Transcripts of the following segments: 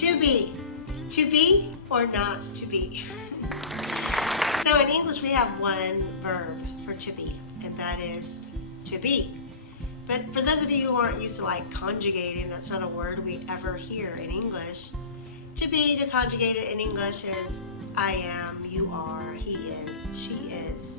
To be or not to be. So in English we have one verb for to be, and that is to be. But for those of you who aren't used to like conjugating, that's not a word we ever hear in English. To be, to conjugate it in English is I am, you are, he is, she is,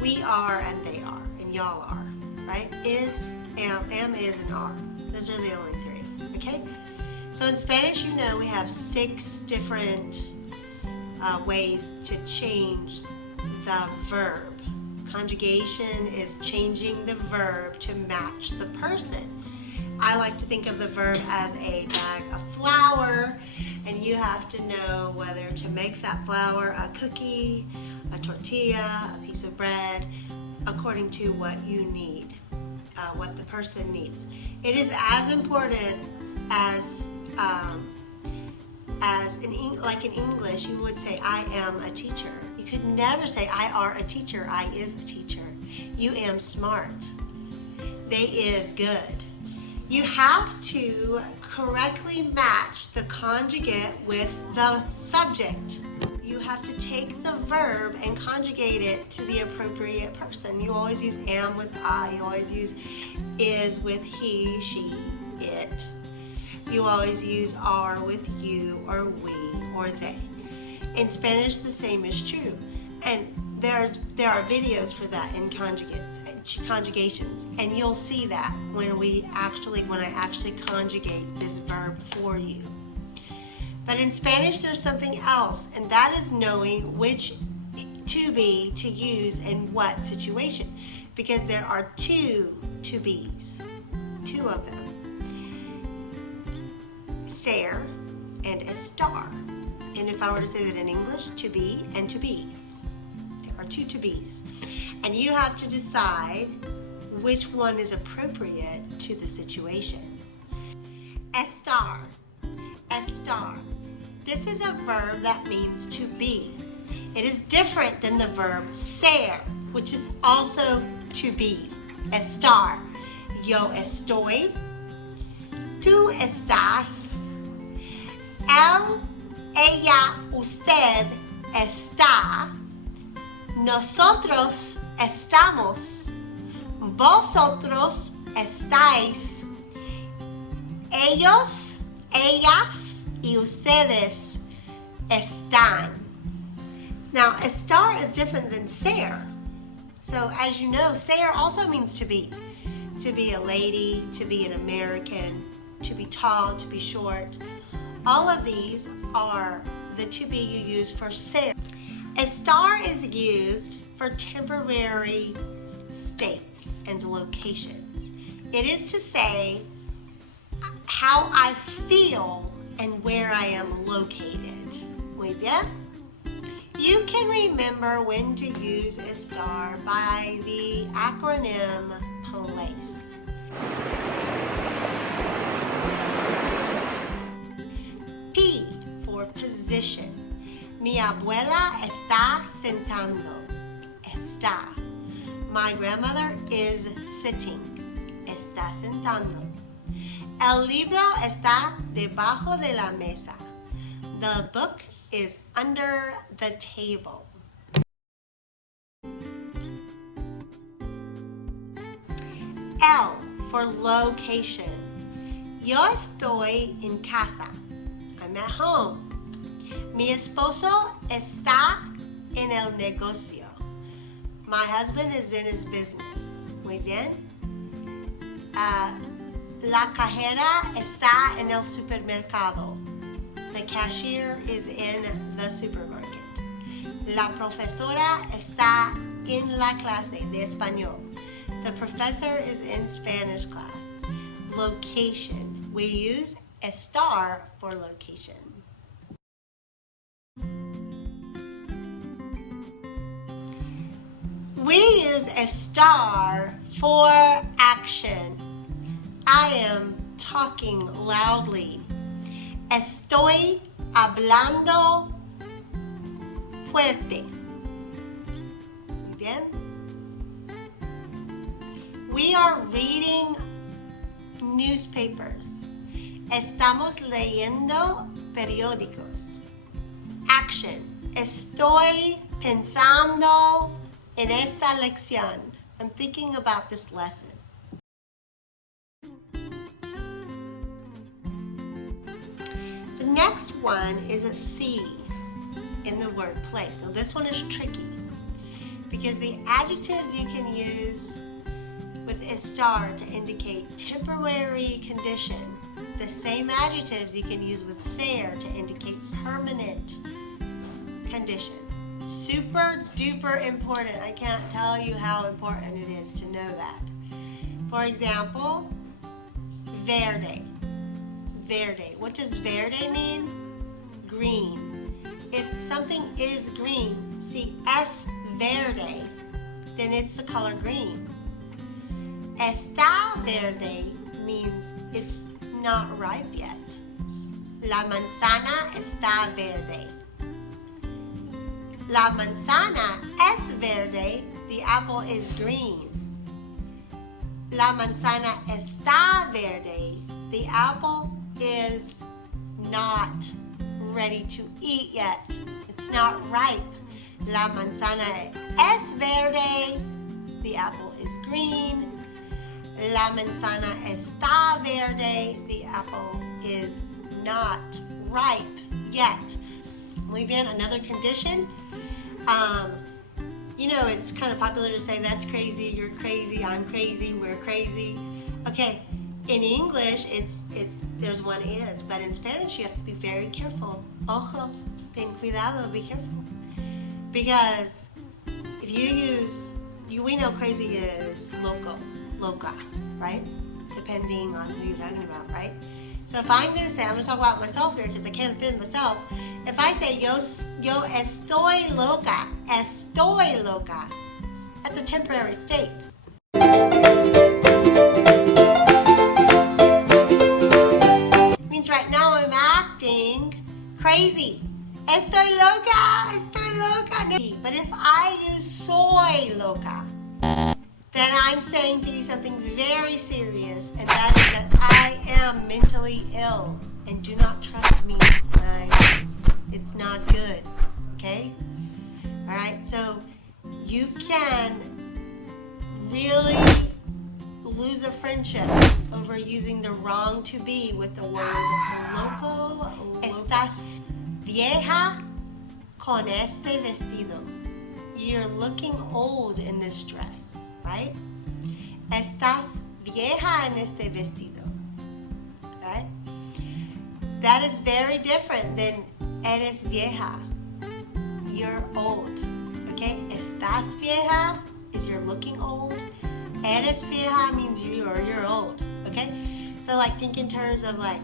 we are, and they are, and y'all are, right? Is, am, is, and are. Those are the only three, okay? So in Spanish, you know, we have 6 different ways to change the verb. Conjugation is changing the verb to match the person. I like to think of the verb as a bag of flour, and you have to know whether to make that flour a cookie, a tortilla, a piece of bread, according to what you need, what the person needs. It is as important as like in English, you would say, I am a teacher. You could never say, I are a teacher, I is a teacher. You am smart. They is good. You have to correctly match the conjugate with the subject. You have to take the verb and conjugate it to the appropriate person. You always use am with I. You always use is with he, she, it. You always use are with you or we or they. In Spanish, the same is true. And there are videos for that in conjugations, and you'll see that when I actually conjugate this verb for you. But in Spanish, there's something else, and that is knowing which to be to use in what situation, because there are 2 to be's, 2 of them. Ser and estar. And if I were to say that in English, to be and to be. There are 2 to be's. And you have to decide which one is appropriate to the situation. Estar. Estar. This is a verb that means to be. It is different than the verb ser, which is also to be. Estar. Yo estoy. Tú estás. Él, ella, usted está. Nosotros estamos. Vosotros estáis. Ellos, ellas, y ustedes están. Now, estar is different than ser. So, as you know, ser also means to be. To be a lady, to be an American, to be tall, to be short. All of these are the to be you use for ser. Estar is used for temporary states and locations. It is to say how I feel and where I am located. Muy bien? You can remember when to use estar by the acronym PLACE. P for position. Mi abuela está sentando. Está. My grandmother is sitting. Está sentando. El libro está debajo de la mesa. The book is under the table. L for location. Yo estoy en casa. I'm at home. Mi esposo está en el negocio. My husband is in his business. Muy bien. La cajera está en el supermercado. The cashier is in the supermarket. La profesora está en la clase de español. The professor is in Spanish class. Location. We use estar for location. We use estar for action. I am talking loudly. Estoy hablando fuerte. Muy bien. We are reading newspapers. Estamos leyendo periódicos. Action. Estoy pensando en esta lección. I'm thinking about this lesson. The next one is a C in the word place. Now this one is tricky because the adjectives you can use with estar to indicate temporary condition, the same adjectives you can use with ser to indicate permanent condition. Super duper important. I can't tell you how important it is to know that. For example, verde. Verde. What does verde mean? Green. If something is green, see es verde, then it's the color green. Está verde means it's not ripe yet. La manzana está verde. La manzana es verde, the apple is green. La manzana está verde, the apple is not ready to eat yet. It's not ripe. La manzana es verde, the apple is green. La manzana está verde, the apple is not ripe yet. Muy bien, another condition. You know, it's kind of popular to say that's crazy, you're crazy, I'm crazy, we're crazy. Okay, in English, there's one is, but in Spanish you have to be very careful. Ojo, ten cuidado, be careful. Because if you use, we know crazy is loco, loca, right? Depending on who you're talking about, right? So if I'm going to say, I'm going to talk about myself here because I can't offend myself. If I say, yo estoy loca, that's a temporary state. It means right now I'm acting crazy. Estoy loca. But if I use soy loca, then I'm saying to you something very serious, and that is that I am mentally ill, and do not trust me. It's not good, okay? All right, so you can really lose a friendship over using the wrong to be with the word loco. Estás vieja con este vestido. You're looking old in this dress, right? Estás vieja en este vestido, right? That is very different than eres vieja. You're old, okay? Estás vieja is you're looking old. Eres vieja means you're old, okay? So like think in terms of like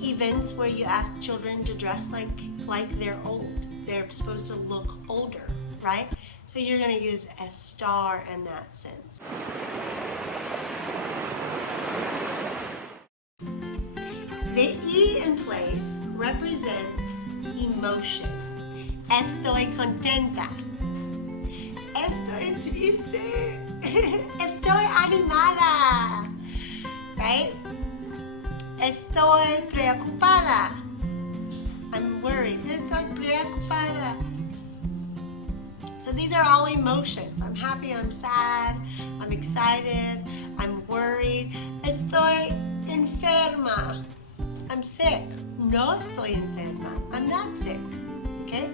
events where you ask children to dress like they're old. They're supposed to look older, right? So you're going to use estar in that sense. The E in place represents emotion. Estoy contenta. Estoy triste. Estoy animada. Right? Estoy preocupada. I'm worried. Estoy preocupada. So these are all emotions. I'm happy, I'm sad, I'm excited, I'm worried. Estoy enferma. I'm sick. No estoy enferma. I'm not sick. Okay?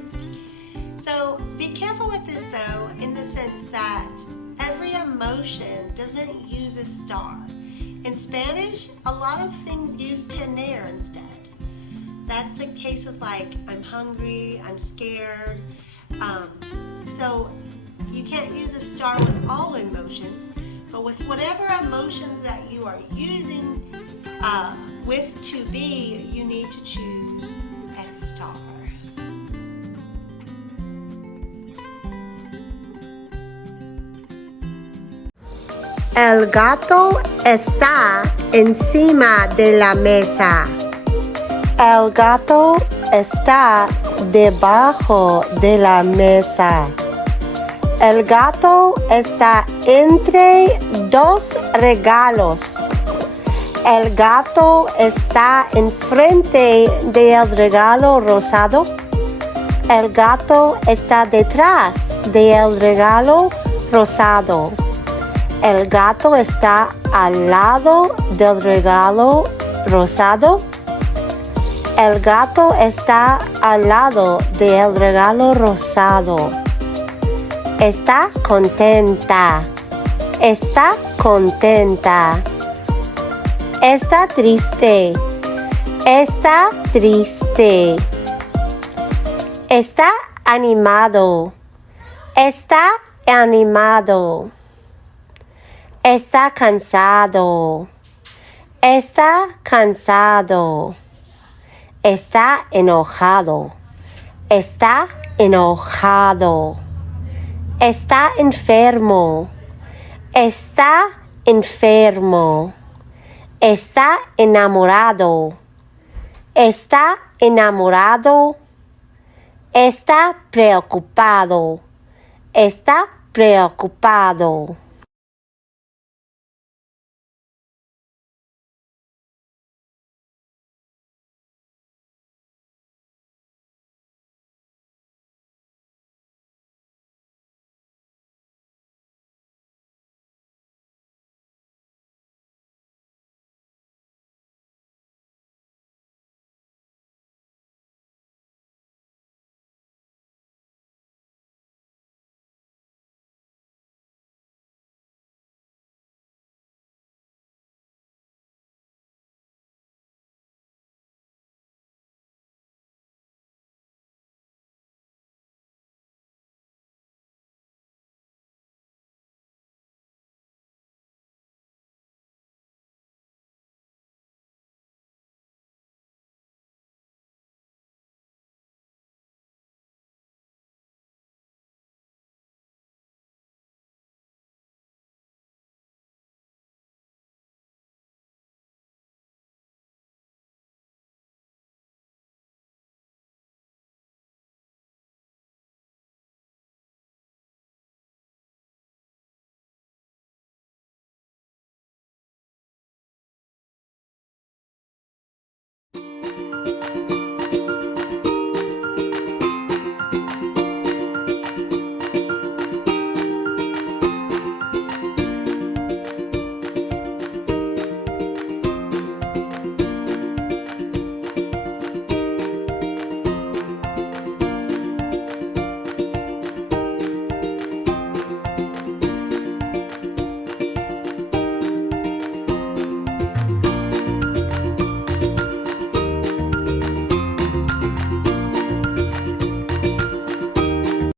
So be careful with this though, in the sense that every emotion doesn't use estar. In Spanish, a lot of things use tener instead. That's the case with like, I'm hungry, I'm scared. So you can't use estar with all emotions, but with whatever emotions that you are using with to be, you need to choose estar. El gato está encima de la mesa. El gato está debajo de la mesa. El gato está entre dos regalos. El gato está enfrente del regalo rosado. El gato está detrás del regalo rosado. El gato está al lado del regalo rosado. El gato está al lado del regalo rosado. Está contenta. Está contenta. Está triste. Está triste. Está animado. Está animado. Está cansado. Está cansado. Está enojado. Está enojado. Está enfermo. Está enfermo. Está enamorado. Está enamorado. Está preocupado. Está preocupado.